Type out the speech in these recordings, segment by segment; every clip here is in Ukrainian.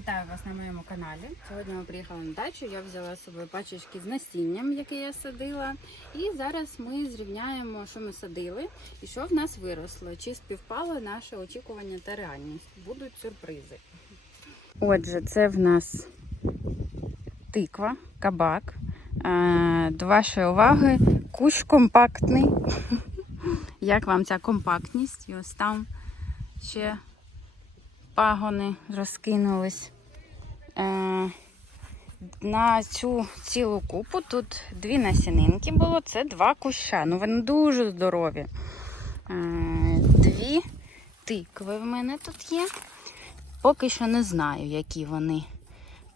Вітаю вас на моєму каналі. Сьогодні ми приїхали на дачу. Я взяла з собою пачечки з насінням, яке я садила. І зараз ми зрівняємо, що ми садили і що в нас виросло. Чи співпало наше очікування та реальність. Будуть сюрпризи. Отже, це в нас тиква, кабак. Е, До вашої уваги, кущ компактний. Як вам ця компактність? І ось там ще пагони розкинулись. Е, на цю цілу купу тут дві насінинки було, це два куща. Ну вони дуже здорові. Е, дві тикви в мене тут є. Поки що не знаю, які вони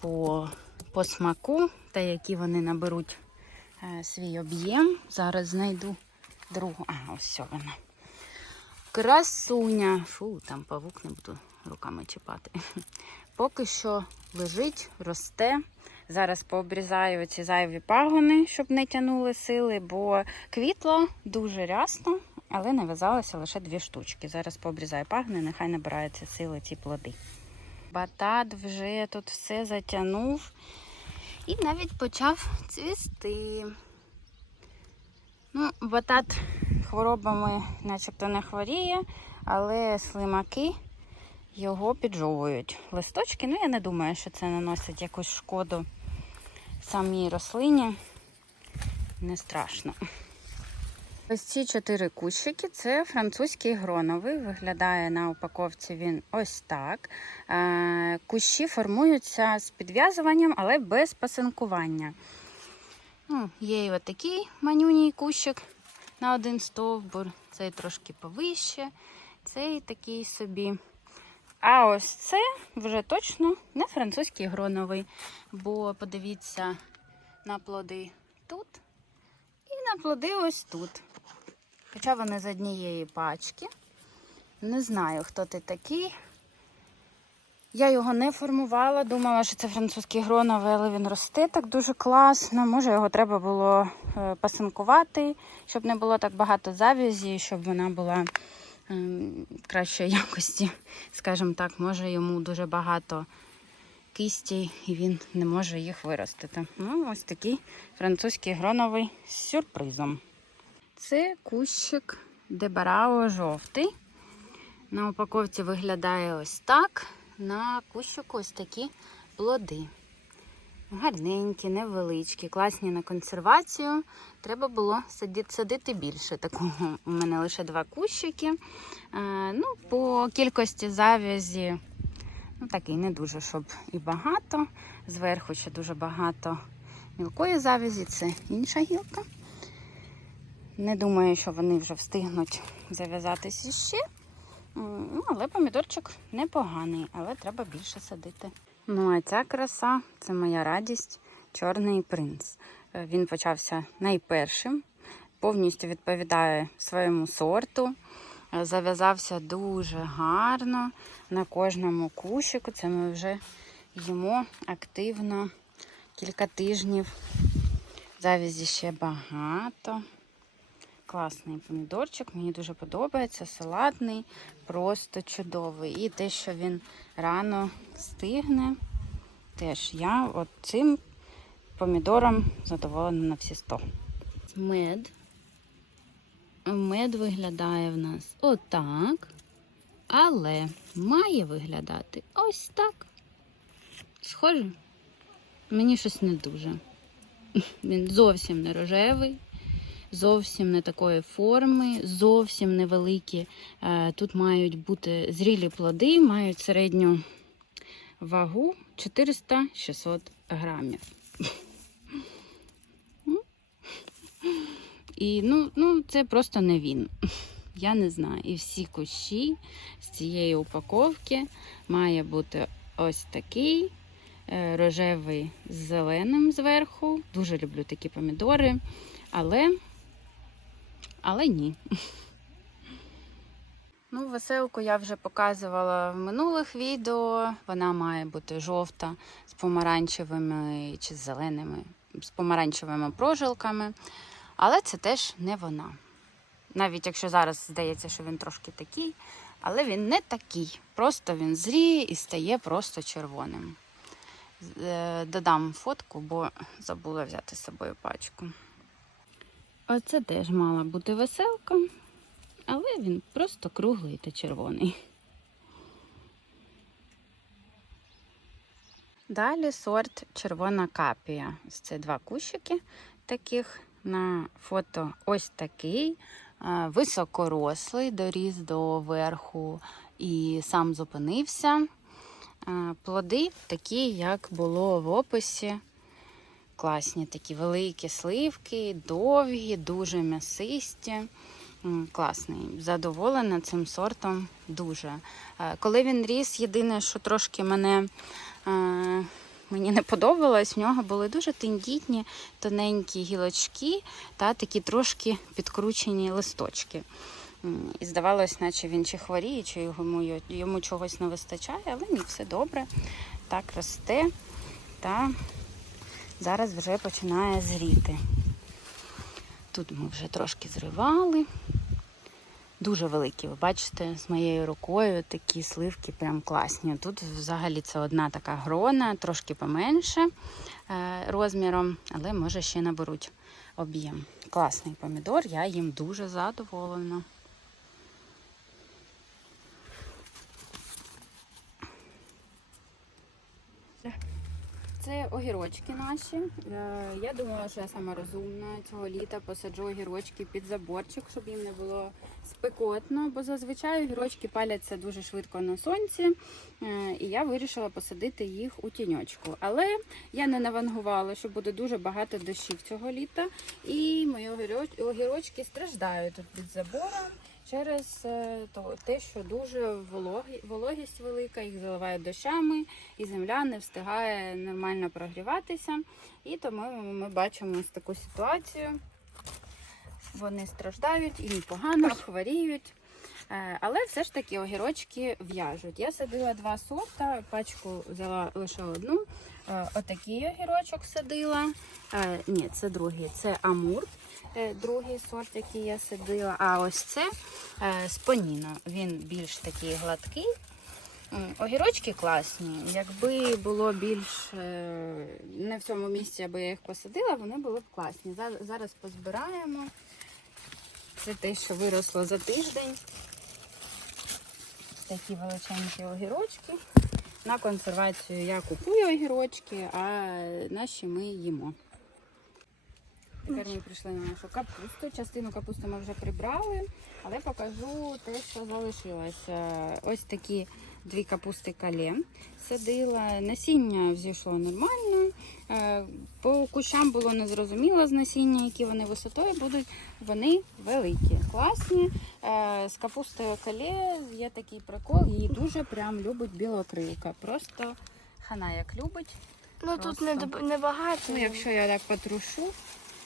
по, по смаку та які вони наберуть е, свій об'єм. Зараз знайду другу. А, ось вона. Красуня. Фу, там павук не буду руками чіпати. Поки що лежить, росте. Зараз пообрізаю ці зайві пагони, щоб не тянули сили, бо квітло дуже рясно, але нав'язалося лише дві штучки. Зараз пообрізаю пагони, нехай набираються сили ці плоди. Батат вже тут все затягнув і навіть почав цвісти. Ну, батат хворобами начебто не хворіє, але слимаки його піджовують. Листочки, ну я не думаю, що це наносить якусь шкоду самій рослині. Не страшно. Ось ці чотири кущики це французький гроновий. Виглядає на упаковці він ось так. Е, Кущі формуються з підв'язуванням, але без пасинкування. Ну, Є і отакий манюній кущик на один стовбур, цей трошки повище, цей такий собі. А ось це вже точно не французький гроновий, бо подивіться на плоди тут і на плоди ось тут. Хоча вони з однієї пачки. Не знаю, хто ти такий. Я його не формувала, думала, що це французький гроновий, але він росте так дуже класно. Може, його треба було е, пасинкувати, щоб не було так багато завязі, щоб вона була ем, кращої якості. Скажімо так, може йому дуже багато кисті і він не може їх виростити. Ну, ось такий французький гроновий з сюрпризом. Це кущик Дебарао жовтий. На упаковці виглядає ось так. На кущику ось такі плоди. Гарненькі, невеличкі, класні на консервацію. Треба було садити, більше. Такого у мене лише два кущики. Е, ну, По кількості завязі, ну такий не дуже, щоб і багато. Зверху ще дуже багато мілкої завязі, це інша гілка. Не думаю, що вони вже встигнуть зав'язатися ще. Але помідорчик непоганий, але треба більше садити. Ну, а ця краса це моя радість, чорний принц. Е, Він почався найпершим, повністю відповідає своєму сорту. Е, Зав'язався дуже гарно на кожному кущику. Це ми вже їмо активно кілька тижнів. Завязі ще багато. Класний помідорчик, мені дуже подобається, салатний, просто чудовий. І те, що він рано стигне, теж я от цим помідором задоволена на всі 100. Мед. Мед виглядає в нас отак, але має виглядати ось так. Схоже? Мені щось не дуже. Він зовсім не рожевий зовсім не такої форми, зовсім невеликі. Е, Тут мають бути зрілі плоди, мають середню вагу 400-600 грамів. І ну, ну, це просто не він. Я не знаю. І всі кущі з цієї упаковки має бути ось такий е, рожевий з зеленим зверху. Дуже люблю такі помідори, але але ні. Ну, веселку я вже показувала в минулих відео. Вона має бути жовта з помаранчевими чи з зеленими, з помаранчевими прожилками. Але це теж не вона. Навіть якщо зараз здається, що він трошки такий, Але він не такий. Просто він зріє і стає просто червоним. Е, Додам фотку, бо забула взяти з собою пачку. Оце теж мала бути веселка, але він просто круглий та червоний. Далі сорт червона капія. Ось Це два кущики таких на фото. Ось такий е, високорослий, доріс до верху і сам зупинився. Е, Плоди такі, як було в описі. Класні такі великі сливки, довгі, дуже м'ясисті. Класний. Задоволена цим сортом дуже. Е, Коли він ріс, єдине, що трошки мене е, мені не подобалось, в нього були дуже тендітні, тоненькі гілочки та такі трошки підкручені листочки. І здавалось, наче він чи хворіє, чи йому, йому чогось не вистачає, але ні, все добре. Так росте та зараз вже починає зріти. Тут ми вже трошки зривали. Дуже великі, ви бачите, з моєю рукою такі сливки прям класні. Тут взагалі це одна така грона, трошки поменше е, розміром, але може ще наберуть об'єм. Класний помідор, я їм дуже задоволена. Це огірочки наші. Е, Я думала, що я сама розумна цього літа посаджу огірочки під заборчик, щоб їм не було спекотно, бо зазвичай огірочки паляться дуже швидко на сонці. Е, І я вирішила посадити їх у тіньочку. Але я не навангувала, що буде дуже багато дощів цього літа. І мої огірочки страждають тут під забором. Через е, то- те, що дуже вологі, вологість велика, їх заливають дощами, і земля не встигає нормально прогріватися. І тому ми бачимо ось таку ситуацію. Вони страждають, їм погано, хворіють. Е, Але все ж таки огірочки в'яжуть. Я садила два сорта, пачку взяла лише одну. Е, Отакий огірочок садила. Ні, це другий, це амур. Е, Другий сорт, який я садила. А ось це е, споніно. Він більш такий гладкий. Огірочки класні. Якби було більш е, не в цьому місці, аби я їх посадила, вони були б класні. Зараз позбираємо. Це те, що виросло за тиждень. Такі величенькі огірочки. На консервацію я купую огірочки, а наші ми їмо. Тепер ми прийшли на нашу капусту. Частину капусти ми вже прибрали, але покажу те, що залишилося. Ось такі дві капусти кале садила. Насіння взійшло нормально. Е, По кущам було незрозуміло з насіння, які вони висотою будуть. Вони великі, класні. Е, З капустою кале є такий прикол, її дуже прям любить білокрилка. Просто хана як любить. Ну тут не, Просто. доб- небагато. Ну, якщо я так потрушу,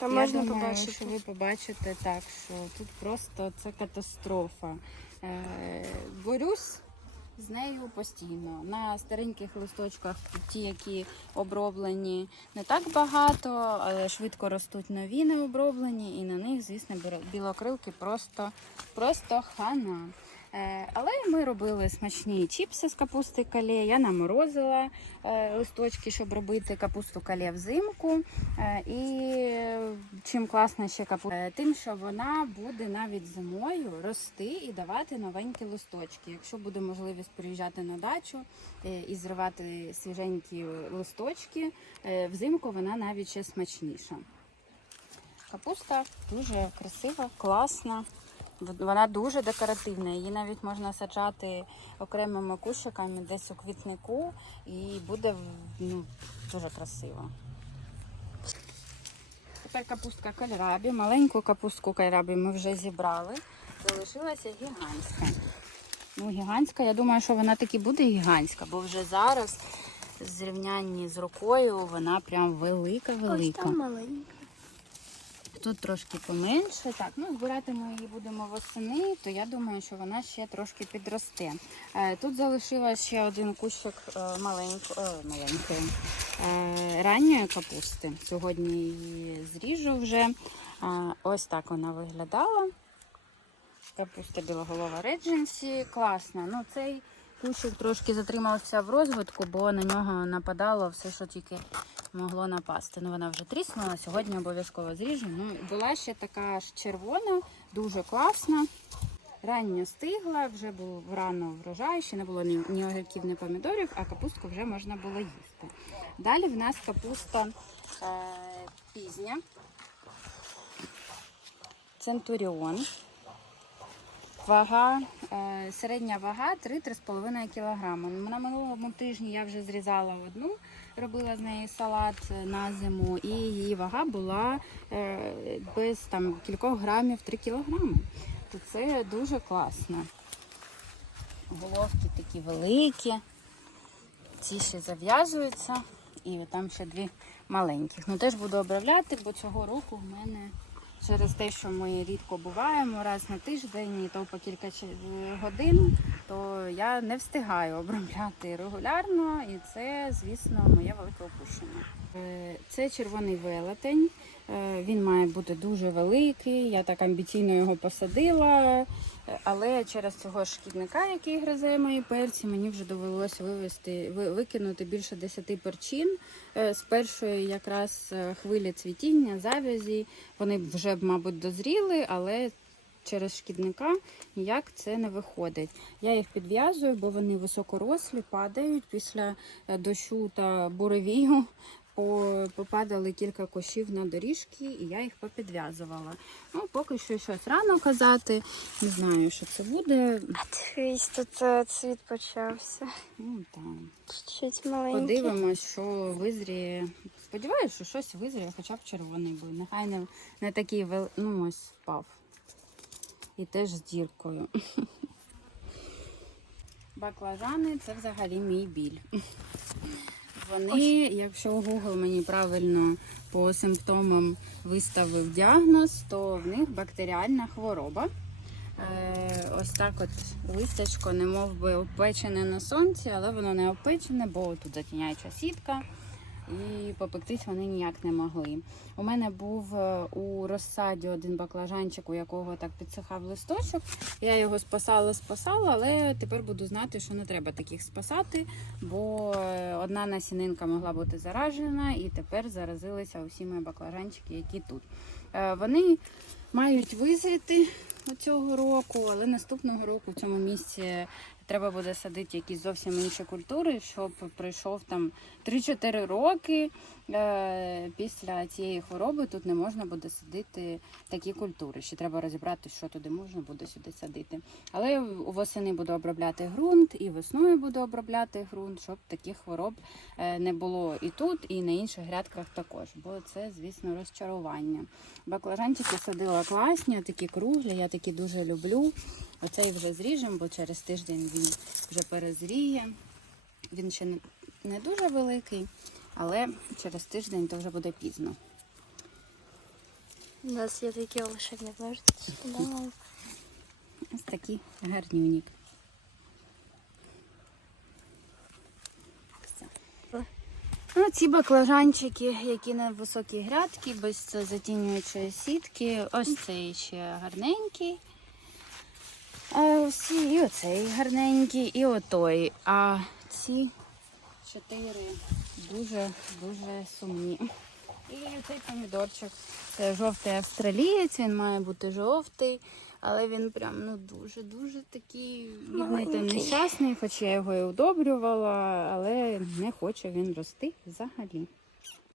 Там я можна думаю, побачити. що ви побачите так, що тут просто це катастрофа. Е, борюсь з нею постійно. На стареньких листочках ті, які оброблені, не так багато, але швидко ростуть нові не оброблені, і на них, звісно, білокрилки просто, просто хана. Е, Але ми робили смачні чіпси з капусти кале. Я наморозила е, листочки, щоб робити капусту кале взимку. Е, І чим класна ще капуста, тим, що вона буде навіть зимою рости і давати новенькі листочки. Якщо буде можливість приїжджати на дачу і зривати свіженькі листочки, взимку вона навіть ще смачніша. Капуста дуже красива, класна. Вона дуже декоративна. Її навіть можна саджати окремими кущиками десь у квітнику, і буде ну, дуже красиво. Тепер капустка кальрабі. Маленьку капустку кальрабі ми вже зібрали. Залишилася гігантська. Ну, гігантська, я думаю, що вона таки буде гігантська, бо вже зараз в зрівнянні з рукою вона прям Ось велика-велика. там маленька. Тут трошки поменше. Так, ну збирати ми її будемо восени, то я думаю, що вона ще трошки підросте. Е, Тут залишилось ще один кущик е, е, маленької е, ранньої капусти. Сьогодні її зріжу вже. Ось так вона виглядала. Капуста білоголова редженсі. Класна. Ну, цей кущик трошки затримався в розвитку, бо на нього нападало все, що тільки могло напасти. Ну, вона вже тріснула, сьогодні обов'язково зріжу. Ну, була ще така ж червона, дуже класна. Рання стигла, вже був рано врожай, ще не було ні, ні огірків, ні помідорів, а капустку вже можна було їсти. Далі в нас капуста е, пізня. Центуріон. Вага, е, середня вага 3-3,5 кг. На минулому тижні я вже зрізала одну, робила з неї салат е, на зиму, і її вага була е, без там, кількох грамів 3 кг. То це дуже класно. Головки такі великі, ці ще зав'язуються, і там ще дві маленьких. Ну теж буду обробляти, бо цього року в мене через те, що ми рідко буваємо раз на тиждень, і то по кілька годин, то я не встигаю обробляти регулярно, і це, звісно, моє велике опущення. Е, Це червоний велетень. Е, Він має бути дуже великий. Я так амбіційно його посадила, але через цього шкідника, який гризе мої перці, мені вже довелося вивести, викинути більше 10 перчин Е, з першої якраз е, хвилі цвітіння, завязі. Вони вже, мабуть, дозріли, але через шкідника ніяк це не виходить. Я їх підв'язую, бо вони високорослі, падають після е, дощу та буревію. По- Попадали кілька кошів на доріжки, і я їх попідв'язувала. Ну, поки що щось рано казати. Не знаю, що це буде. Дивись, тут е, цвіт почався. Ну, там. Чуть маленький. Подивимось, що визріє. Сподіваюся, що щось визріє, хоча б червоний буде. Нехай не, не такий вел... ну ось впав. І теж з діркою. Баклажани це взагалі мій біль. Вони, якщо Google мені правильно по симптомам виставив діагноз, то в них бактеріальна хвороба. Е, ось так от листячко, не мов би опечене на сонці, але воно не опечене, бо тут затіняюча сітка. І попектись вони ніяк не могли. У мене був е, у розсаді один баклажанчик, у якого так підсихав листочок. Я його спасала, спасала, але тепер буду знати, що не треба таких спасати, бо е, одна насінинка могла бути заражена, і тепер заразилися усі мої баклажанчики, які тут. Е, Вони мають визріти цього року, але наступного року в цьому місці треба буде садити якісь зовсім інші культури, щоб пройшов там 3-4 роки е, після цієї хвороби тут не можна буде садити такі культури. Ще треба розібрати, що туди можна буде сюди садити. Але восени буду обробляти ґрунт і весною буду обробляти ґрунт, щоб таких хвороб е, не було і тут, і на інших грядках також. Бо це, звісно, розчарування. Баклажанчики садила класні, такі круглі, я такі дуже люблю. Оцей вже зріжемо, бо через тиждень він вже перезріє. Він ще не, дуже великий, але через тиждень то вже буде пізно. У нас є такі волшебні ножниці. Ось такі гарнюнік. Ну, ці баклажанчики, які на високі грядки, без затінюючої сітки. Ось цей ще гарненький. А всі, і оцей гарненький, і отой. А ці чотири дуже-дуже сумні. І цей помідорчик. Це жовтий австралієць, він має бути жовтий, але він прям ну дуже-дуже такий бідний та нещасний, хоч я його і удобрювала, але не хоче він рости взагалі.